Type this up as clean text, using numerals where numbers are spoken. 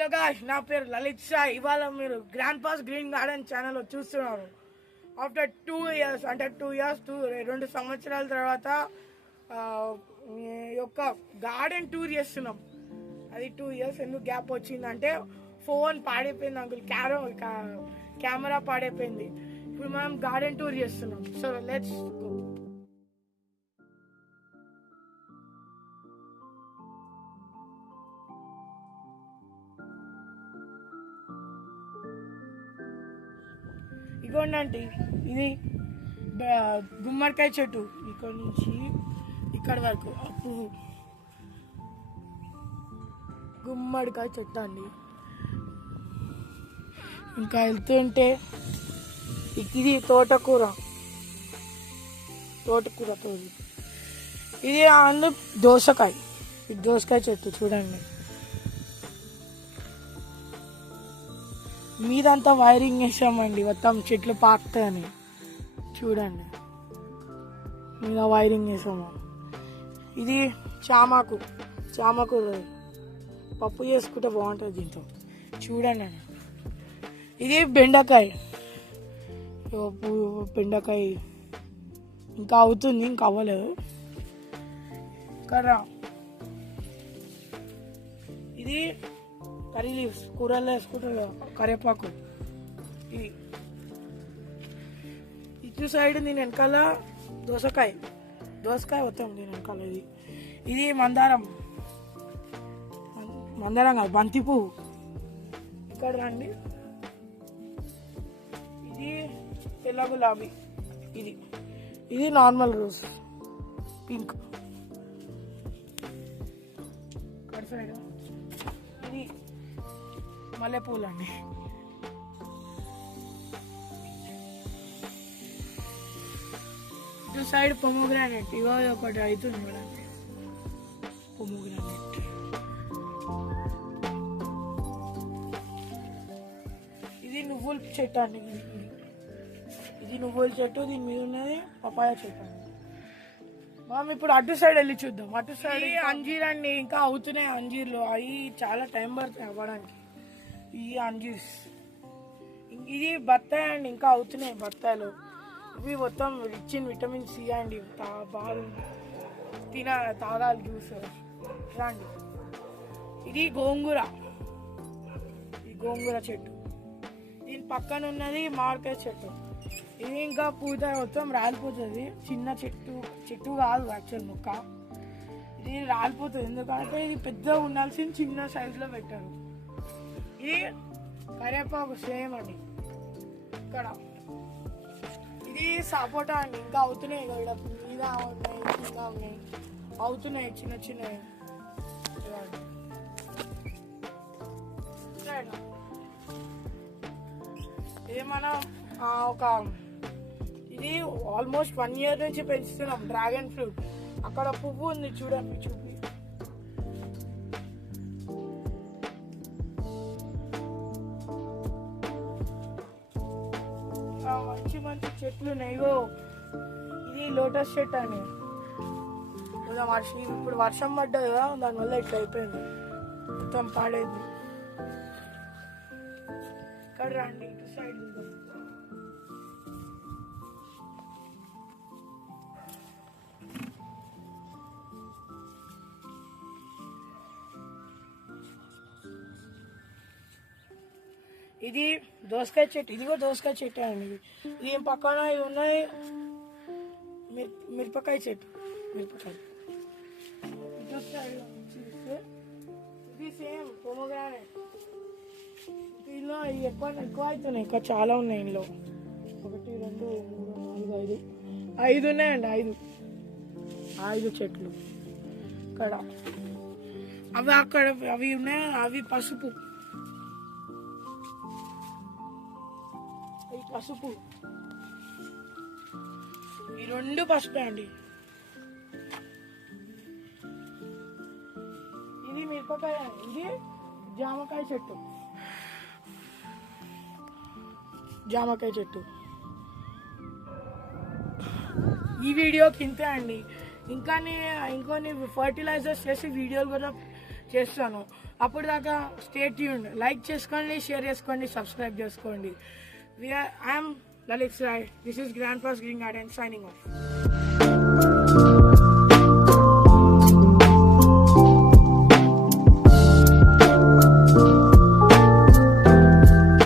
Hello guys, నా పేరు లలిత్ షా. ఇవాళ మీరు గ్రాండ్ పాస్ గ్రీన్ గార్డెన్ ఛానల్లో చూస్తున్నారు. ఆఫ్టర్ 2 years అంటే 2 సంవత్సరాల తర్వాత ఈ యొక్క గార్డెన్ టూర్ చేస్తున్నాం. అది 2 years ఎందుకు గ్యాప్ వచ్చిందంటే ఫోన్ పాడైపోయింది అంకుల్, కెమెరా పాడైపోయింది. ఇప్పుడు మనం గార్డెన్ టూర్ చేస్తున్నాం. So let's go. ఇగోండి, ఇది గుమ్మడికాయ చెట్టు. ఇక్కడ నుంచి ఇక్కడ వరకు పువ్వు గుమ్మడికాయ చెట్టు అండి. ఇంకా వెళ్తుంటే ఇది తోటకూర తోట. ఇది అందు దోసకాయ. ఇది దోసకాయ చెట్టు చూడండి. మీదంతా వైరింగ్ వేసామండి, మొత్తం చెట్లు పాకుతాయని. చూడండి, మీద వైరింగ్ వేసాము. ఇది చామాకు పప్పు చేసుకుంటే బాగుంటుంది దీంతో. చూడండి, ఇది బెండకాయ. బెండకాయ ఇంకా అవుతుంది, ఇంకా అవ్వలేదు. కర్ర, ఇది కర్రీ లీవ్స్, కూరల్లో వేసుకుంటారు, కరివేపాకు. ఇటు సైడ్ దీని వెనకాల దోసకాయ మొత్తం దీని వెనకాల. ఇది మందారం కాదు, బంతి పువ్వు. ఇక్కడ రండి, ఇది తెల్ల గులాబీ. ఇది నార్మల్ రోజ్ పింక్. ఇక్కడ సైడ్ ఇది మల్లెపూలు అండి. ఇటు సైడ్ పొమోగ్రానైట్. ఇవో ఒకటి అవుతుంది చూడండి, పొమోగ్రానైట్. ఇది నువ్వుల చెట్టు అండి. ఇది నువ్వుల చెట్టు, దీని మీద ఉన్నది పపాయ చెట్టు అండి. మనం ఇప్పుడు అటు సైడ్ వెళ్ళి చూద్దాం. అటు సైడ్ అంజీర్ అండి, ఇంకా అవుతున్నాయి అంజీర్లు. అవి చాలా టైం పడుతుంది అవ్వడానికి. ఈ అంజీర్స్. ఇది బత్తాయి అండి, ఇంకా అవుతున్నాయి బత్తాయిలు. ఇవి మొత్తం రిచ్ ఇన్ విటమిన్ సి అండి. బాగా తాగాలి జ్యూస్ రండి. ఇది గోంగూర చెట్టు. దీని పక్కన ఉన్నది మామిడికాయ చెట్టు. ఇది ఇంకా పూత మొత్తం రాలిపోతుంది. చిన్న చెట్టు కాదు యాక్చువల్ మొక్క. ఇది రాలిపోతుంది ఎందుకంటే ఇది పెద్దగా ఉండాల్సింది చిన్న సైజులో పెట్టారు. ఇది కరివేపాకు సేమ్ అండి. ఇక్కడ ఇది సపోటా అండి, ఇంకా అవుతున్నాయి. ఇక్కడ మీద ఉన్నాయి, కింద ఉన్నాయి, అవుతున్నాయి చిన్నవి. ఇది మనం ఇది ఆల్మోస్ట్ 1 year నుంచి పెంచుతున్నాం. Dragon fruit. అక్కడ పువ్వు ఉంది చూడండి, చూపి. మంచి చెట్లు ఉన్నాయి. ఇది లోటస్ చెట్టు అని. ఇప్పుడు వర్షం పడ్డది కదా, దానివల్ల ఇట్లా అయిపోయింది, మొత్తం పాడైంది. ఇక్కడ రండి, ఇటు సైడ్ ఇది దోసకాయ చెట్టు. ఇది కూడా దోసకాయ చెట్టు అండి. ఇది పక్కన ఇవి ఉన్నాయి మిరపకాయ చెట్టు. ఇటు సైడ్ చూస్తే ఇది సేమ్ పొమోగ్రానైట్. ఇందులో ఎక్కువ అవుతున్నాయి, ఇంకా చాలా ఉన్నాయి. ఇందులో 1 2 3 4 5 ఉన్నాయండి. 5 చెట్లు ఇక్కడ. అవి ఉన్నాయి. అవి పసుపు. ఈ 2 పసుపే అండి. ఇది మిరపకాయ. ఇది జామకాయ చెట్టు. ఈ వీడియోకి ఇంతే అండి. ఇంకొన్ని ఫర్టిలైజర్స్ చేసి వీడియోలు కూడా చేస్తాను. అప్పుడు దాకా స్టే ట్యూన్డ్, లైక్ చేసుకోండి, షేర్ చేసుకోండి, సబ్స్క్రైబ్ చేసుకోండి. I'm Lalit Sai, this is grand pass green garden signing off.